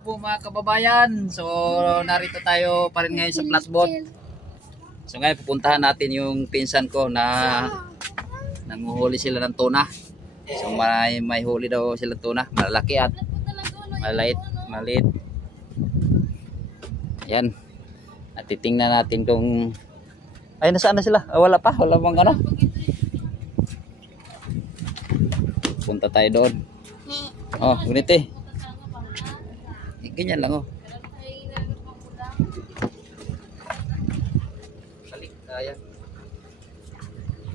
Po mga kababayan, so narito tayo pa rin ngayon sa flatboat. So ngayon pupuntahan natin yung pinsan ko na nanguhuli sila ng tuna. So may huli daw sila tuna, malalaki at maliit. Ayan. At titingnan natin kung ay nasaan na sila? Wala pa, wala bang ano? Punta tayo doon. Oh, gunit eh. Ganyan lang oh. Balik kaya.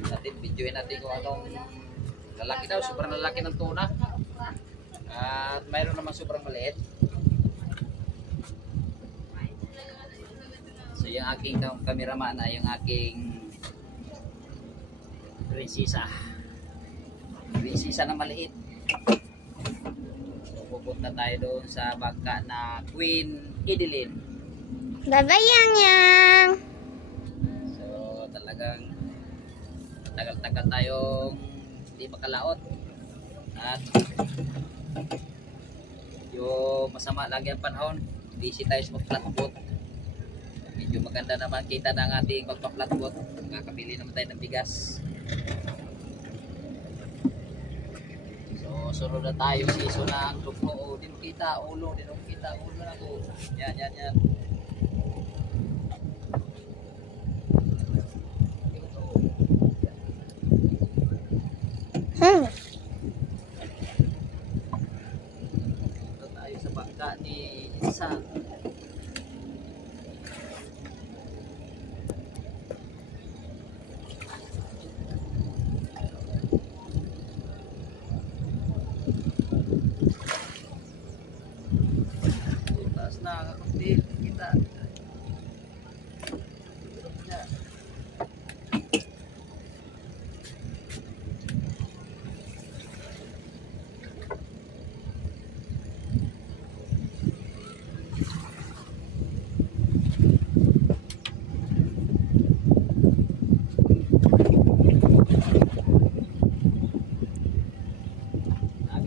Natin videoin natin kung anong lalaki daw, sobrang lalaki ng tuna. At mayroon naman sobrang maliit. So yung aking cameraman ay yung aking prinsesa. Prinsesa na maliit. Pupunta tayo doon sa bangka na Queen Edeline. Bye-bye, Yang. So talagang tagal-tagal tayong hindi makalaot. At yung masama lagi ang panahon, busy tayo sa pag-flatboat. Medyo maganda naman kita ng ating pagpa-flatboat. Nakakabili naman tayo ng bigas. Sunod na tayo season ng lukno. O, di mo kita ulo, na ko. Yan. Ito tayo sa bangka ni Insan. Nakakakunti kita.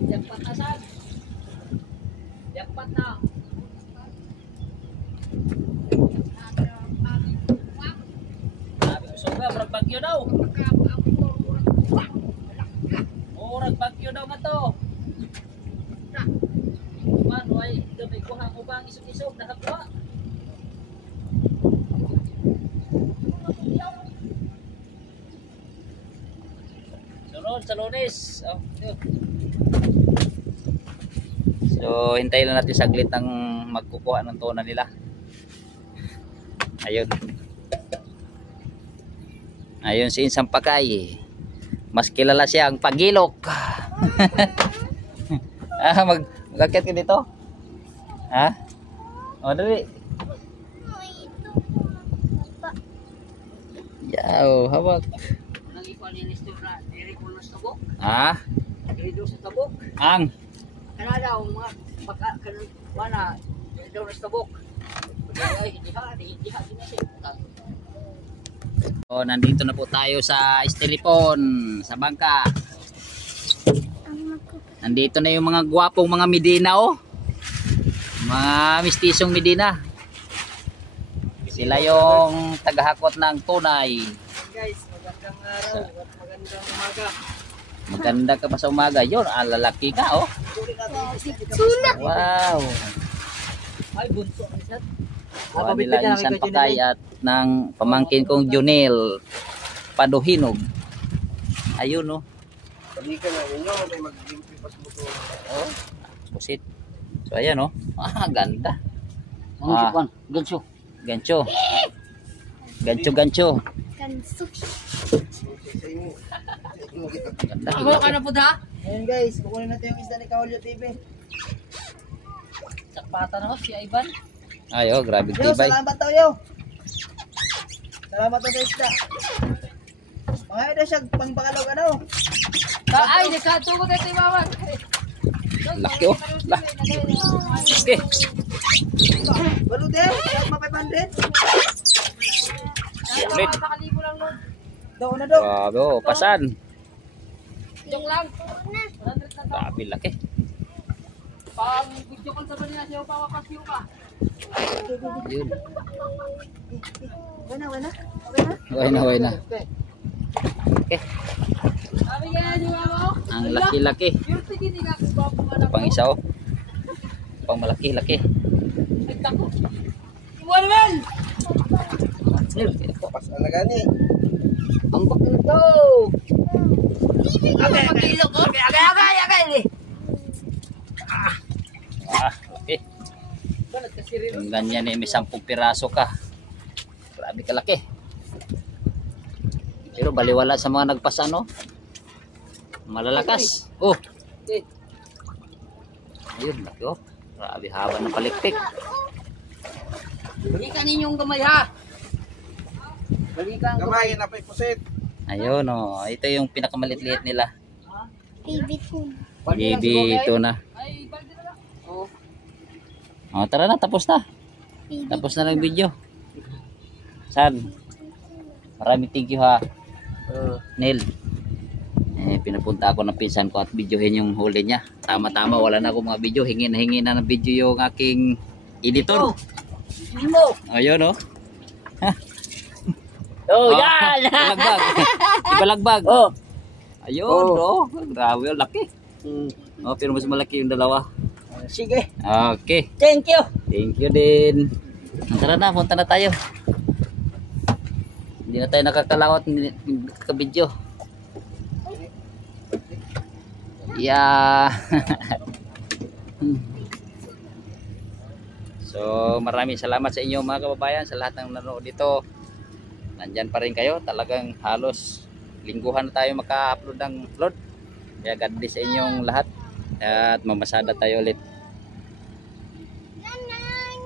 Jackpot na saan? Jackpot na. Murag bagyo daw. Murag bagyo daw nga to. Man, why gamay ko ha ko bang isog-isog nakakuha. Sunod sa Lunes. Oh, so hintayin lang natin saglit ang magkukuha ng tuna nila. Ayun si Insang Pakay. Mas kilala siya ang Pagilok. Mag-akyat ka dito? Ha? O, dali. Yaw, hawak. Ha? Ang? Kanada, mga mana, daw na stabok. Hindi ha, So, nandito na po tayo sa Estelipon, sa bangka. Nandito na yung mga gwapong mga Medina oh. Mga mistisong Medina. Sila yung tagahakot ng tunay. Guys, magandang araw, magandang umaga. Maganda ka pa sa umaga. Yun, lalaki ka oh. Wow. Ay, bunso. Kuha nila Insan Pakay at ng pamangkin kong Junel Paduhinog. Ayun no. Hindi ka na ninyo, may mag-impipas mo to. Oh, pusit. So ayan no. Ganda. Gancho. Gancho. Ganso. Ganda. Ako ka na po da? Ayan guys, kukunin natin yung isda ni Kaolyo TV. Sakpata na ko si Ivan. Ay oh, grabe Yo, tibay. salamat daw yo. Salamat daw sa isda. Mga ito siya, pangpakalaw ka daw. Ay, nagkatugot ito yung mama. Laki oh. Laki. Balute, kahit ma 500. Sulit. Nakalibo lang nun. Daw na daw. Grabe oh, pasan. Yung lang. Grabe laki. Pang video call sa kanila siya pa mapasyo ka. Yun. Wala na. Way na. Okay. Okay. Sabi kaya di ba mo? Ang laki-laki. Yung tigil ka kung bago ka na. Pang isa oh. Pang malaki-laki. Nagtako. Iwan. Pas na gani. Ang bakit to? Okay, magkilo ko. Okay. Okay. Bakit kasi rin? Yung ganyan eh, may 10 piraso ka. Grabe kalaki. Pero baliwala sa mga nagpasa, no? Malalakas. Oh, Eh, ayun, laki oh. Grabe haba ng palikpik. balikan ninyong gamay ha. Balikan ko. Gamay na pa pusit. Ayun oh, ito yung pinakamaliit-liit nila. Baby tuna. Baby ito na. Ay, balde na lang. Oh. Oh, tara na, tapos na. Baby. Tapos na lang video. San? Maraming thank you ha. Neil. Pinapunta ako ng pinsan ko at videohin yung huli niya. Tama-tama, wala na akong mga video. Hingi na ng video yung aking editor. Mo. Ayun oh. Oh, yan! Balagbag. Ibalagbag. Oh. Ayun oh. Grabe oh, laki. Oh, pero mas malaki yung dalawa. Sige. Okay. Thank you. Thank you din. Tara na, punta na tayo. Hindi na tayo nakakalawat ka video. Yeah. So, maraming salamat sa inyo mga kababayan, sa lahat ng nanonood dito. Nandyan pa rin kayo. Talagang halos lingguhan na tayo maka-upload ng upload. Kaya God bless sa inyong lahat. At mamasada tayo ulit. Nanay,